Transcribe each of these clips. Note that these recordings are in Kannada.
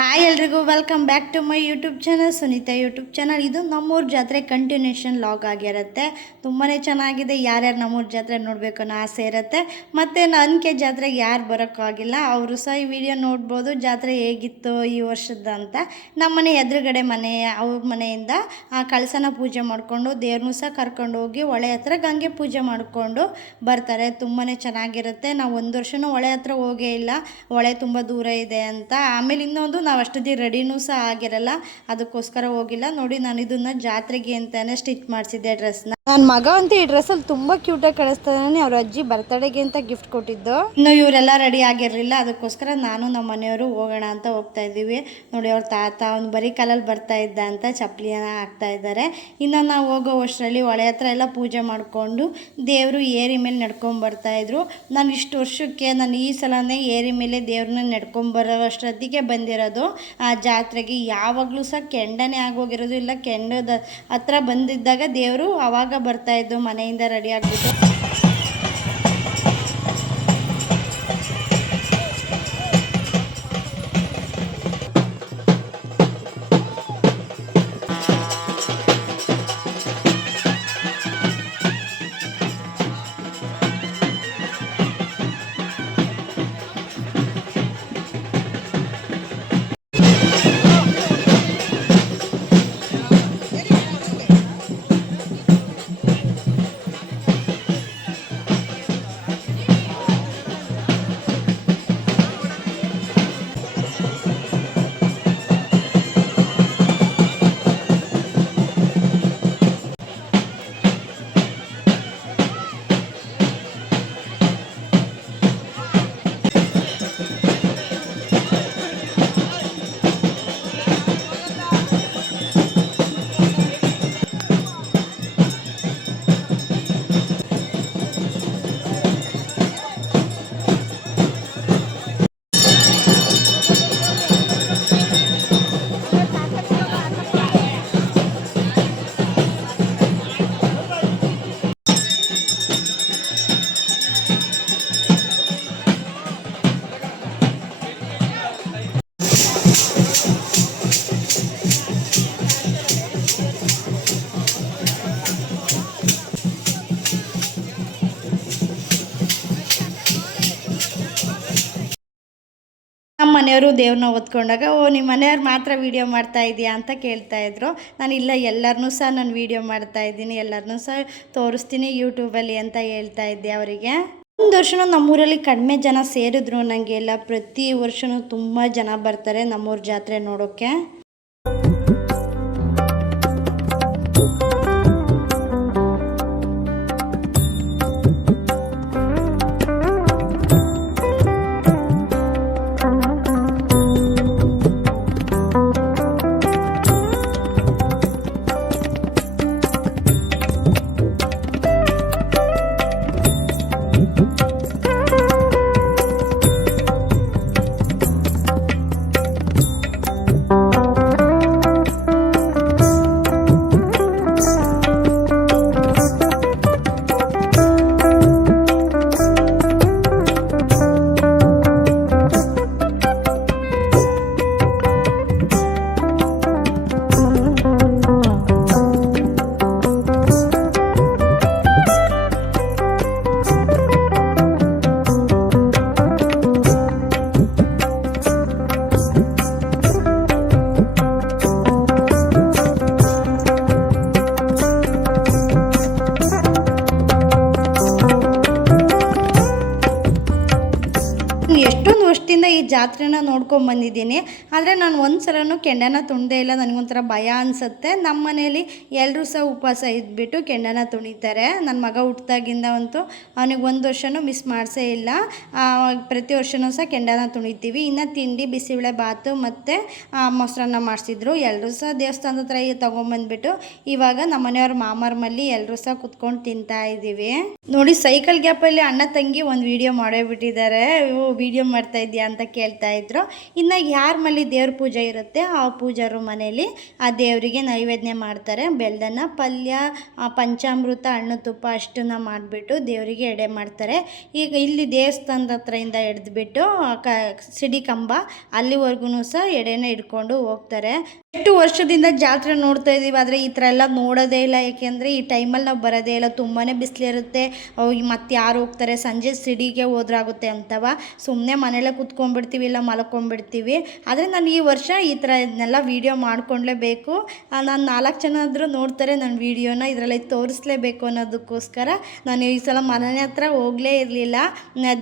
ಹಾಯ್ ಎಲ್ರಿಗೂ welcome back to my YouTube channel Sunita YouTube channel. ಇದು ನಮ್ಮೂರ ಜಾತ್ರೆ ಕಂಟಿನ್ಯೂಷನ್ ಲಾಗ್ ಆಗಿರುತ್ತೆ. ತುಂಬಾ ಚೆನ್ನಾಗಿದೆ. ಯಾರ್ಯಾರು ನಮ್ಮೂರ ಜಾತ್ರೆ ನೋಡಬೇಕು ಅನ್ನೋ ಆಸೆ ಇರುತ್ತೆ. ಮತ್ತು ನನಗೆ ಜಾತ್ರೆಗೆ ಯಾರು ಬರೋಕ್ಕಾಗಿಲ್ಲ ಅವರು ಸಹ ಈ ವಿಡಿಯೋ ನೋಡ್ಬೋದು ಜಾತ್ರೆ ಹೇಗಿತ್ತು ಈ ವರ್ಷದ ಅಂತ. ನಮ್ಮನೆ ಎದುರುಗಡೆ ಅವ್ರ ಮನೆಯಿಂದ ಕಳಸನ ಪೂಜೆ ಮಾಡಿಕೊಂಡು ದೇವ್ರನ್ನೂ ಸಹ ಕರ್ಕೊಂಡು ಹೋಗಿ ಹೊಳೆ ಹತ್ರ ಗಂಗೆ ಪೂಜೆ ಮಾಡಿಕೊಂಡು ಬರ್ತಾರೆ. ತುಂಬಾ ಚೆನ್ನಾಗಿರುತ್ತೆ. ನಾವು ಒಂದು ವರ್ಷವೂ ಹೊಳೆ ಹತ್ರ ಹೋಗೇ ಇಲ್ಲ, ಹೊಳೆ ತುಂಬ ದೂರ ಇದೆ ಅಂತ. ಆಮೇಲೆ ಇನ್ನೊಂದು ನಾವು ಅಷ್ಟೊತ್ತಿಗೆ ರೆಡಿನೂ ಸಹ ಆಗಿರಲ್ಲ, ಅದಕ್ಕೋಸ್ಕರ ಹೋಗಿಲ್ಲ. ನೋಡಿ, ನಾನು ಇದನ್ನು ಜಾತ್ರೆಗೆ ಅಂತಾನೆ ಸ್ಟಿಚ್ ಮಾಡಿಸಿದ್ದೆ ಡ್ರೆಸ್ನ. ನನ್ನ ಮಗ ಅಂತೂ ಈ ಡ್ರೆಸ್ಸಲ್ಲಿ ತುಂಬ ಕ್ಯೂಟಾಗಿ ಕಾಣಿಸ್ತಾನೆ. ಅವ್ರ ಅಜ್ಜಿ ಬರ್ತಡೆಗೆ ಅಂತ ಗಿಫ್ಟ್ ಕೊಟ್ಟಿದ್ದು. ಇನ್ನು ಇವರೆಲ್ಲ ರೆಡಿ ಆಗಿರಲಿಲ್ಲ, ಅದಕ್ಕೋಸ್ಕರ ನಾನು ನಮ್ಮ ಮನೆಯವರು ಹೋಗೋಣ ಅಂತ ಹೋಗ್ತಾ ಇದ್ದೀವಿ. ನೋಡಿ, ಅವ್ರ ತಾತ ಅವ್ನು ಬರೀ ಕಾಲಲ್ಲಿ ಬರ್ತಾ ಇದ್ದ ಅಂತ ಚಪ್ಪಲಿಯನ್ನು ಹಾಕ್ತಾ ಇದ್ದಾರೆ. ಇನ್ನು ನಾವು ಹೋಗೋ ವರ್ಷದಲ್ಲಿ ಹೊಳೆ ಹತ್ರ ಎಲ್ಲ ಪೂಜೆ ಮಾಡಿಕೊಂಡು ದೇವರು ಏರಿ ಮೇಲೆ ನಡ್ಕೊಂಡು ಬರ್ತಾಯಿದ್ರು. ನಾನು ಇಷ್ಟು ವರ್ಷಕ್ಕೆ ನಾನು ಈ ಸಲನೇ ಏರಿ ಮೇಲೆ ದೇವ್ರನ್ನ ನಡ್ಕೊಂಬರೋ ಅಷ್ಟೊತ್ತಿಗೆ ಬಂದಿರೋದು ಆ ಜಾತ್ರೆಗೆ. ಯಾವಾಗಲೂ ಸಹ ಕೆಂಡನೇ ಆಗೋಗಿರೋದು ಇಲ್ಲ. ಕೆಂಡದ ಹತ್ರ ಬಂದಿದ್ದಾಗ ದೇವರು ಆವಾಗ ಬರ್ತಾಯಿದ್ದು ಮನೆಯಿಂದ ರೆಡಿ ಆಗಿಬಿಟ್ಟು. ನಮ್ಮ ಮನೆಯವರು ದೇವ್ರನ್ನ ಹೊತ್ಕೊಂಡಾಗ, ನಿಮ್ಮ ಮನೆಯವ್ರು ಮಾತ್ರ ವೀಡಿಯೋ ಮಾಡ್ತಾ ಇದೆಯಾ ಅಂತ ಕೇಳ್ತಾಯಿದ್ರು. ನಾನು ಇಲ್ಲ, ಎಲ್ಲರನ್ನೂ ಸಹ ನಾನು ವೀಡಿಯೋ ಮಾಡ್ತಾ ಇದ್ದೀನಿ, ಎಲ್ಲರನ್ನೂ ಸಹ ತೋರಿಸ್ತೀನಿ ಯೂಟ್ಯೂಬಲ್ಲಿ ಅಂತ ಹೇಳ್ತಾ ಇದ್ದೆ ಅವರಿಗೆ. ಒಂದು ವರ್ಷವೂ ನಮ್ಮೂರಲ್ಲಿ ಕಡಿಮೆ ಜನ ಸೇರಿದ್ರು ನನಗೆ ಎಲ್ಲ. ಪ್ರತಿ ವರ್ಷವೂ ತುಂಬ ಜನ ಬರ್ತಾರೆ ನಮ್ಮೂರ ಜಾತ್ರೆ ನೋಡೋಕ್ಕೆ. ಎಷ್ಟೊಂದು ವರ್ಷದಿಂದ ಈ ಜಾತ್ರೆನ ನೋಡ್ಕೊಂಡು ಬಂದಿದ್ದೀನಿ, ಆದರೆ ನಾನು ಒಂದು ಸಲನೂ ಕೆಂಡನ ತುಣಿದೇ ಇಲ್ಲ. ನನಗೊಂಥರ ಭಯ ಅನಿಸುತ್ತೆ. ನಮ್ಮ ಮನೇಲಿ ಎಲ್ಲರೂ ಸಹ ಉಪವಾಸ ಇದ್ಬಿಟ್ಟು ಕೆಂಡನ ತುಣಿತಾರೆ. ನನ್ನ ಮಗ ಹುಟ್ಟಿದಾಗಿಂದ ಅಂತೂ ಅವನಿಗೆ ಒಂದು ವರ್ಷವೂ ಮಿಸ್ ಮಾಡಿಸೇ ಇಲ್ಲ. ಪ್ರತಿ ವರ್ಷವೂ ಸಹ ಕೆಂಡನ ತುಣಿತೀವಿ. ಇನ್ನು ತಿಂಡಿ ಬಿಸಿಬೇಳೆ ಬಾತು ಮತ್ತು ಮೊಸರನ್ನ ಮಾಡಿಸಿದ್ರು. ಎಲ್ಲರೂ ಸಹ ದೇವಸ್ಥಾನದ ಹತ್ರ ತೊಗೊಂಬಂದ್ಬಿಟ್ಟು ಇವಾಗ ನಮ್ಮ ಮನೆಯವ್ರ ಮಾಮಾರ ಮಲ್ಲಿ ಎಲ್ಲರೂ ಸಹ ಕುತ್ಕೊಂಡು ತಿಂತಾ ಇದ್ದೀವಿ. ನೋಡಿ, ಸೈಕಲ್ ಗ್ಯಾಪಲ್ಲಿ ಅಣ್ಣ ತಂಗಿ ಒಂದು ವಿಡಿಯೋ ಮಾಡೇ ಬಿಟ್ಟಿದ್ದಾರೆ. ವಿಡಿಯೋ ಮಾಡ್ತಾ ಇದೆಯಾ ಅಂತ ಕೇಳ್ತಾ ಇದ್ರು. ಇನ್ನು ಯಾರ ಮನೇಲಿ ದೇವ್ರ ಪೂಜೆ ಇರುತ್ತೆ ಆ ಪೂಜಾರು ಮನೇಲಿ ಆ ದೇವರಿಗೆ ನೈವೇದ್ಯ ಮಾಡ್ತಾರೆ. ಬೆಲ್ಲದನ್ನ ಪಲ್ಯ, ಪಂಚಾಮೃತ, ಹಣ್ಣು ತುಪ್ಪ ಅಷ್ಟನ್ನ ಮಾಡಿಬಿಟ್ಟು ದೇವರಿಗೆ ಎಡೆ ಮಾಡ್ತಾರೆ. ಈಗ ಇಲ್ಲಿ ದೇವಸ್ಥಾನದ ಹತ್ರದಿಂದ ಹಿಡಿದ್ಬಿಟ್ಟು ಸಿಡಿ ಕಂಬ ಅಲ್ಲಿವರೆಗೂ ಸಹ ಎಡೆನ ಹಿಡ್ಕೊಂಡು ಹೋಗ್ತಾರೆ. ಎಷ್ಟು ವರ್ಷದಿಂದ ಜಾತ್ರೆ ನೋಡ್ತಾ ಇದ್ದೀವಿ, ಆದರೆ ಈ ಥರ ಎಲ್ಲ ನೋಡೋದೇ ಇಲ್ಲ. ಏಕೆಂದರೆ ಈ ಟೈಮಲ್ಲಿ ನಾವು ಬರೋದೇ ಇಲ್ಲ, ತುಂಬಾ ಬಿಸಿಲಿರುತ್ತೆ. ಮತ್ತೆ ಯಾರು ಹೋಗ್ತಾರೆ, ಸಂಜೆ ಸಿಡಿಗೆ ಹೋದ್ರಾಗುತ್ತೆ ಅಂತವ. ಸುಮ್ಮನೆ ಮನೇಲೆ ಕೂತ್ಕೊಂಡ್ಬಿಡ್ತೀವಿ, ಇಲ್ಲ ಮಲ್ಕೊಂಡ್ಬಿಡ್ತೀವಿ. ಆದರೆ ನಾನು ಈ ವರ್ಷ ಈ ಥರ ಇದನ್ನೆಲ್ಲ ವೀಡಿಯೋ ಮಾಡ್ಕೊಳ್ಲೇಬೇಕು. ನಾನು 4 ಜನ ಆದರೂ ನೋಡ್ತಾರೆ ನನ್ನ ವೀಡಿಯೋನ, ಇದರಲ್ಲಿ ತೋರಿಸ್ಲೇಬೇಕು ಅನ್ನೋದಕ್ಕೋಸ್ಕರ ನಾನು ಈ ಸಲ ಮನೆ ಹತ್ರ ಹೋಗಲೇ ಇರಲಿಲ್ಲ.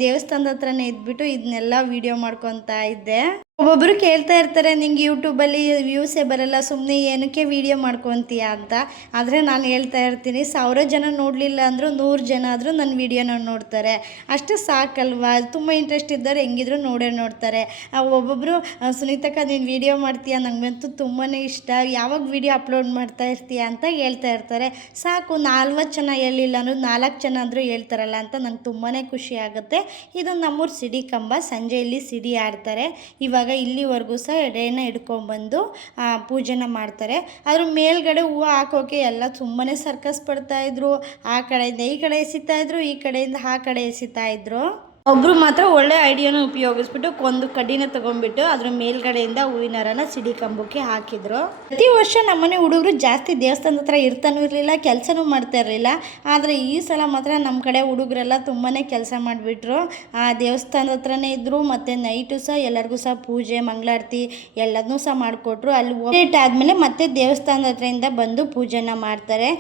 ದೇವಸ್ಥಾನದ ಹತ್ರನೇ ಇದ್ಬಿಟ್ಟು ಇದನ್ನೆಲ್ಲ ವೀಡಿಯೋ ಮಾಡ್ಕೊತಾ ಇದ್ದೆ. ಒಬ್ಬೊಬ್ಬರು ಕೇಳ್ತಾ ಇರ್ತಾರೆ, ನಿಂಗೆ ಯೂಟ್ಯೂಬಲ್ಲಿ ವ್ಯೂಸೇ ಬರಲ್ಲ, ಸುಮ್ಮನೆ ಏನಕ್ಕೆ ವೀಡಿಯೋ ಮಾಡ್ಕೊತೀಯ ಅಂತ. ಆದರೆ ನಾನು ಹೇಳ್ತಾ ಇರ್ತೀನಿ, 1000 ಜನ ನೋಡಲಿಲ್ಲ ಅಂದರೂ 100 ಜನ ಆದರೂ ನನ್ನ ವೀಡಿಯೋನ ನೋಡ್ತಾರೆ, ಅಷ್ಟು ಸಾಕಲ್ವಾ. ತುಂಬ ಇಂಟ್ರೆಸ್ಟ್ ಇದ್ದಾರೆ ಹೆಂಗಿದ್ರು ನೋಡ್ತಾರೆ. ಒಬ್ಬೊಬ್ಬರು ಸುನೀತಕ್ಕ ನೀನು ವೀಡಿಯೋ ಮಾಡ್ತೀಯ, ನನಗಂತೂ ತುಂಬಾ ಇಷ್ಟ, ಯಾವಾಗ ವೀಡಿಯೋ ಅಪ್ಲೋಡ್ ಮಾಡ್ತಾ ಇರ್ತೀಯ ಅಂತ ಹೇಳ್ತಾ ಇರ್ತಾರೆ. ಸಾಕು 40 ಜನ ಹೇಳಿಲ್ಲ ಅಂದರೂ 4 ಜನ ಆದರೂ ಹೇಳ್ತಾರಲ್ಲ ಅಂತ ನಂಗೆ ತುಂಬಾ ಖುಷಿ ಆಗುತ್ತೆ. ಇದು ನಮ್ಮೂರು ಸಿಡಿ ಕಂಬ. ಸಂಜೆಯಲ್ಲಿ ಸಿಡಿ ಆಡ್ತಾರೆ. ಇವಾಗ ಇಲ್ಲಿವರೆಗೂ ಸಹ ಎಡೆಯನ್ನು ಹಿಡ್ಕೊಂಡ್ಬಂದು ಪೂಜೆನ ಮಾಡ್ತಾರೆ. ಅದ್ರ ಮೇಲ್ಗಡೆ ಹೂವು ಹಾಕೋಕೆ ಎಲ್ಲ ಸುಮ್ಮನೆ ಸರ್ಕಸ್ ಪಡ್ತಾಯಿದ್ರು. ಆ ಕಡೆಯಿಂದ ಈ ಕಡೆ ಎಸಿತಾಯಿದ್ರು, ಈ ಕಡೆಯಿಂದ ಆ ಕಡೆ ಎಸಿತಾಯಿದ್ರು. ಒಬ್ಬರು ಮಾತ್ರ ಒಳ್ಳೆ ಐಡಿಯಾನ ಉಪಯೋಗಿಸ್ಬಿಟ್ಟು ಒಂದು ಕಡ್ಡಿನ ತೊಗೊಂಡ್ಬಿಟ್ಟು ಅದ್ರ ಮೇಲ್ಗಡೆಯಿಂದ ಹೂವಿನ ಹಾರನ ಸಿಡಿ ಕಂಬಕ್ಕೆ ಹಾಕಿದ್ರು. ಪ್ರತಿ ವರ್ಷ ನಮ್ಮನೆ ಹುಡುಗರು ಜಾಸ್ತಿ ದೇವಸ್ಥಾನದ ಹತ್ರ ಇರ್ತಾನೂ ಇರಲಿಲ್ಲ, ಕೆಲಸನೂ ಮಾಡ್ತಾ ಇರಲಿಲ್ಲ. ಆದರೆ ಈ ಸಲ ಮಾತ್ರ ನಮ್ಮ ಕಡೆ ಹುಡುಗರೆಲ್ಲ ತುಂಬಾ ಕೆಲಸ ಮಾಡಿಬಿಟ್ರು. ಆ ದೇವಸ್ಥಾನದ ಹತ್ರನೇ ಇದ್ದರು. ಮತ್ತು ನೈಟು ಸಹ ಎಲ್ಲರಿಗೂ ಸಹ ಪೂಜೆ, ಮಂಗಳಾರತಿ ಎಲ್ಲದನ್ನೂ ಸಹ ಮಾಡಿಕೊಟ್ರು. ಅಲ್ಲಿ ಲೇಟ್ ಆದಮೇಲೆ ಮತ್ತೆ ದೇವಸ್ಥಾನದ ಹತ್ರದಿಂದ ಬಂದು ಪೂಜೆನ ಮಾಡ್ತಾರೆ.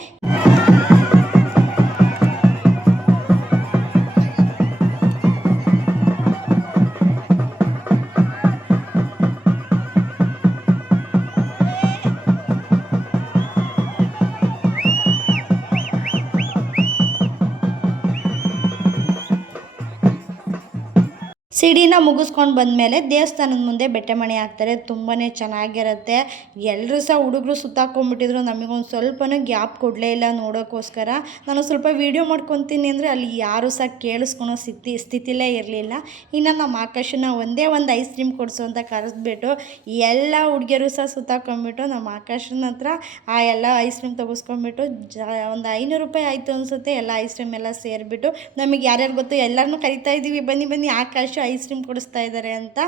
ಸಿಡಿನ ಮುಗಿಸ್ಕೊಂಡು ಬಂದಮೇಲೆ ದೇವಸ್ಥಾನದ ಮುಂದೆ ಬೆಟ್ಟೆ ಮಣೆ ಹಾಕ್ತಾರೆ. ತುಂಬಾ ಚೆನ್ನಾಗಿರುತ್ತೆ. ಎಲ್ಲರೂ ಸಹ ಹುಡುಗರು ಸುತ್ತಾಕೊಂಡ್ಬಿಟ್ಟಿದ್ರು. ನಮಗೊಂದು ಸ್ವಲ್ಪನೂ ಗ್ಯಾಪ್ ಕೊಡಲೇ ಇಲ್ಲ ನೋಡೋಕ್ಕೋಸ್ಕರ. ನಾನು ಸ್ವಲ್ಪ ವೀಡಿಯೋ ಮಾಡ್ಕೊತೀನಿ ಅಂದರೆ ಅಲ್ಲಿ ಯಾರೂ ಸಹ ಕೇಳಿಸ್ಕೊಳೋ ಸ್ಥಿತಿಲೇ ಇರಲಿಲ್ಲ. ಇನ್ನು ನಮ್ಮ ಆಕಾಶನ ಒಂದೇ ಒಂದು ಐಸ್ ಕ್ರೀಮ್ ಕೊಡಿಸು ಅಂತ ಕರೆಸ್ಬಿಟ್ಟು ಎಲ್ಲ ಹುಡುಗಿಯರು ಸಹ ಸುತ್ತಾಕೊಂಡ್ಬಿಟ್ಟು ನಮ್ಮ ಆಕಾಶನ ಹತ್ರ ಆ ಎಲ್ಲ ಐಸ್ ಕ್ರೀಮ್ ತೆಗೆಸ್ಕೊಂಡ್ಬಿಟ್ಟು ಒಂದು 500 ರೂಪಾಯಿ ಆಯಿತು ಅನಿಸುತ್ತೆ. ಎಲ್ಲ ಐಸ್ ಕ್ರೀಮ್ ಎಲ್ಲ ಸೇರಿಬಿಟ್ಟು ನಮಗೆ ಯಾರ್ಯಾರು ಗೊತ್ತು ಎಲ್ಲರನ್ನೂ ಕರಿತಾ ಇದ್ದೀವಿ, ಬನ್ನಿ ಆಕಾಶ ಐಸ್ ಕ್ರೀಮ್ ಕೊಡಿಸ್ತಾ ಇದ್ದಾರೆ ಅಂತ.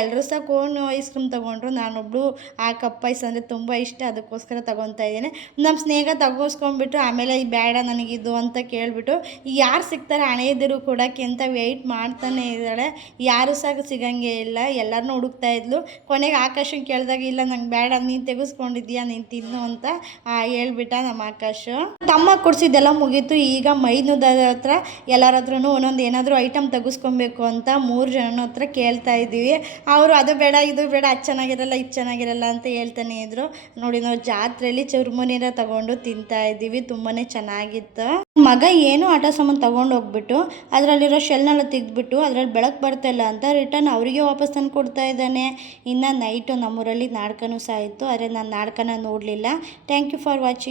ಎಲ್ಲರೂ ಸಹ ಕೋನು ಐಸ್ ಕ್ರೀಮ್ ತೊಗೊಂಡ್ರು. ನಾನೊಬ್ಳು ಆ ಕಪ್ ಐಸ್ ಅಂದರೆ ತುಂಬ ಇಷ್ಟ, ಅದಕ್ಕೋಸ್ಕರ ತೊಗೊತಾ ಇದ್ದೀನಿ. ನಮ್ಮ ಸ್ನೇಹ ತಗೋಸ್ಕೊಂಡ್ಬಿಟ್ಟು ಆಮೇಲೆ ಬೇಡ ನನಗಿದು ಅಂತ ಕೇಳಿಬಿಟ್ಟು ಯಾರು ಸಿಗ್ತಾರೆ ಹಣೆದಿರು ಕೊಡೋಕ್ಕೆ ಅಂತ ವೆಯ್ಟ್ ಮಾಡ್ತಾನೆ ಇದ್ದಾಳೆ. ಯಾರು ಸಹ ಸಿಗಂಗೆ ಇಲ್ಲ, ಎಲ್ಲರನ್ನೂ ಹುಡುಕ್ತಾ ಇದ್ಲು. ಕೊನೆಗೆ ಆಕಾಶನ ಕೇಳಿದಾಗ ಇಲ್ಲ ನಂಗೆ ಬೇಡ, ನೀನು ತೆಗೆಸ್ಕೊಂಡಿದ್ದೀಯಾ, ನೀನು ತಿನ್ನು ಅಂತ ಹೇಳ್ಬಿಟ್ಟ ನಮ್ಮ ಆಕಾಶ. ತಮ್ಮ ಕೊಡಿಸಿದ್ದೆಲ್ಲ ಮುಗೀತು. ಈಗ ಮೈನೂದ ಹತ್ರ ಎಲ್ಲರ ಹತ್ರನೂ ಒಂದೊಂದು ಏನಾದರೂ ಐಟಮ್ ತೆಗೆಸ್ಕೊಬೇಕು ಅಂತ 3 ಜನ ಹತ್ರ ಕೇಳ್ತಾ ಇದ್ದೀವಿ. ಅವರು ಅದು ಬೇಡ ಇದು ಬೇಡ, ಅದು ಚೆನ್ನಾಗಿರಲ್ಲ ಇದು ಚೆನ್ನಾಗಿರಲ್ಲ ಅಂತ ಹೇಳ್ತಾನೆ ಇದ್ರು. ನೋಡಿ ನಾವು ಜಾತ್ರೆಯಲ್ಲಿ ಚುರುಮುರಿನ ತಗೊಂಡು ತಿಂತಾ ಇದ್ದೀವಿ. ತುಂಬಾ ಚೆನ್ನಾಗಿತ್ತು. ಮಗ ಏನೋ ಆಟ ಸಾಮಾನು ತೊಗೊಂಡು ಹೋಗ್ಬಿಟ್ಟು ಅದರಲ್ಲಿರೋ ಶೆಲ್ನೆಲ್ಲ ತೆಗೆದ್ಬಿಟ್ಟು ಅದರಲ್ಲಿ ಬೆಳಕು ಬರ್ತಾಯಿಲ್ಲ ಅಂತ ರಿಟರ್ನ್ ಅವರಿಗೆ ವಾಪಸ್ ತಂದು ಕೊಡ್ತಾ ಇದ್ದಾನೆ. ಇನ್ನು ನೈಟು ನಮ್ಮೂರಲ್ಲಿ ನಾಟಕನೂ ಸಹ ಇತ್ತು, ಆದರೆ ನಾನು ನಾಟಕನ ನೋಡಲಿಲ್ಲ. Thank you for watching.